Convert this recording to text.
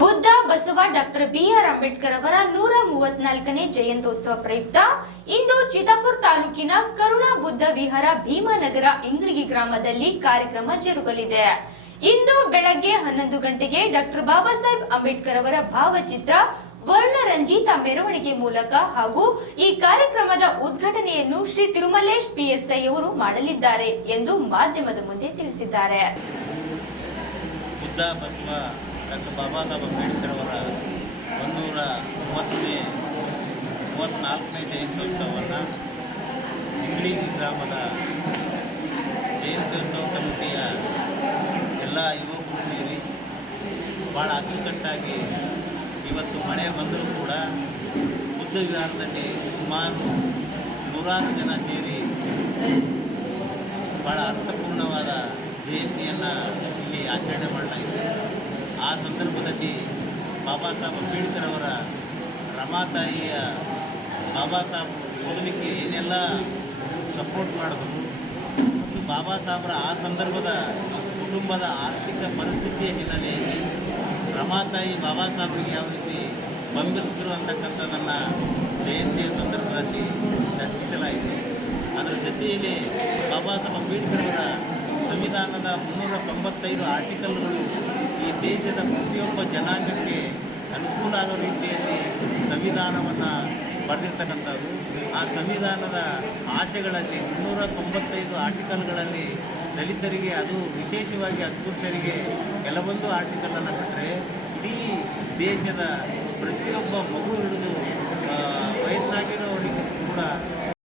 Buddha, Basava, doctor B R Ambedkar ಅವರ ನೂರ ಮೂವತ್ನಾಲ್ಕನೇ ಜಯಂತ್ಯೋತ್ಸವ ಪ್ರಯುಕ್ತ ಇಂದು ಚಿತ್ತಾಪುರ ತಾಲೂಕಿನ ಕರುಣಾ ಬುದ್ಧ ವಿಹಾರ ಭೀಮಾನಗರ ಇಂಗ್ಳಿಗಿ ಗ್ರಾಮದಲ್ಲಿ ಕಾರ್ಯಕ್ರಮ ಜರುಗಲಿದೆ. ಇಂದು ಬೆಳಗ್ಗೆ ಹನ್ನೊಂದು ಗಂಟೆಗೆ ಡಾಕ್ಟರ್ ಬಾಬಾ ಸಾಹೇಬ್ ಅಂಬೇಡ್ಕರ್ ಅವರ ಭಾವಚಿತ್ರ ವರ್ಣರಂಜಿತ ಮೆರವಣಿಗೆ ಮೂಲಕ ಹಾಗೂ ಈ ಕಾರ್ಯಕ್ರಮದ ಉದ್ಘಾಟನೆಯನ್ನು ಶ್ರೀ ತಿರುಮಲೇಶ್ ಪಿಎಸ್ಐ ಅವರು ಮಾಡಲಿದ್ದಾರೆ ಎಂದು ಮಾಧ್ಯಮದ ಮುಂದೆ ತಿಳಿಸಿದ್ದಾರೆ. ಡಾಕ್ಟರ್ ಬಾಬಾ ಸಾಹೇಬ್ ಅಂಬೇಡ್ಕರ್ ಅವರ ಒಂದೂರ ಮೂವತ್ತನೇ ಮೂವತ್ತ್ನಾಲ್ಕನೇ ಜಯಂತ್ಯೋತ್ಸವವನ್ನು ಇಂಗ್ಳಿಗಿ ಗ್ರಾಮದ ಜಯಂತ್ಯೋತ್ಸವ ಕಮಿಟಿಯ ಎಲ್ಲ ಯುವಕರು ಸೇರಿ ಭಾಳ ಅಚ್ಚುಕಟ್ಟಾಗಿ ಇವತ್ತು ಮಳೆ ಬಂದರೂ ಕೂಡ ಬುದ್ಧ ವಿಹಾರದಲ್ಲಿ ಸುಮಾರು ನೂರಾರು ಜನ ಸೇರಿ ಭಾಳ ಅರ್ಥಪೂರ್ಣವಾದ ಜಯಂತಿಯನ್ನು ಇಲ್ಲಿ ಆಚರಣೆ ಮಾಡಲಾಗಿದೆ ಆ ಸಂದರ್ಭದಲ್ಲಿ ಬಾಬಾ ಸಾಹೇಬ್ ಅಂಬೇಡ್ಕರ್ ಅವರ ರಮಾತಾಯಿಯ ಬಾಬಾ ಸಾಹೇಬ್ ಓದಲಿಕ್ಕೆ ಏನೆಲ್ಲ ಸಪೋರ್ಟ್ ಮಾಡಿದ್ರು, ಮತ್ತು ಬಾಬಾ ಸಾಹೇಬ್ರ ಆ ಸಂದರ್ಭದ ಕುಟುಂಬದ ಆರ್ಥಿಕ ಪರಿಸ್ಥಿತಿಯ ಹಿನ್ನೆಲೆಯಲ್ಲಿ ರಮಾತಾಯಿ ಬಾಬಾ ಸಾಹೇಬ್ರಿಗೆ ಯಾವ ರೀತಿ ಬೆಂಬಲಿಸಿದ್ರು ಅಂತಕ್ಕಂಥದ್ದನ್ನು ಜಯಂತಿಯ ಸಂದರ್ಭದಲ್ಲಿ ಚರ್ಚಿಸಲಾಯಿತು. ಅದರ ಜೊತೆಯಲ್ಲಿ ಬಾಬಾ ಸಾಹೇಬ್ ಅಂಬೇಡ್ಕರ್ ಅವರ ಸಂವಿಧಾನದ ಮುನ್ನೂರ ತೊಂಬತ್ತೈದು ಆರ್ಟಿಕಲ್ಗಳು ಈ ದೇಶದ ಪ್ರತಿಯೊಬ್ಬ ಜನಾಂಗಕ್ಕೆ ಅನುಕೂಲ ಆಗೋ ರೀತಿಯಲ್ಲಿ ಸಂವಿಧಾನವನ್ನು ಬರೆದಿರ್ತಕ್ಕಂಥದ್ದು. ಆ ಸಂವಿಧಾನದ ಆಶೆಗಳಲ್ಲಿ ಮುನ್ನೂರ ತೊಂಬತ್ತೈದು ಆರ್ಟಿಕಲ್ಗಳಲ್ಲಿ ದಲಿತರಿಗೆ ಅದು ವಿಶೇಷವಾಗಿ ಅಸ್ಪೃಶ್ಯರಿಗೆ ಕೆಲವೊಂದು ಆರ್ಟಿಕಲನ್ನು ಬಿಟ್ಟರೆ ಇಡೀ ದೇಶದ ಪ್ರತಿಯೊಬ್ಬ ಮಗು ಹಿಡಿದು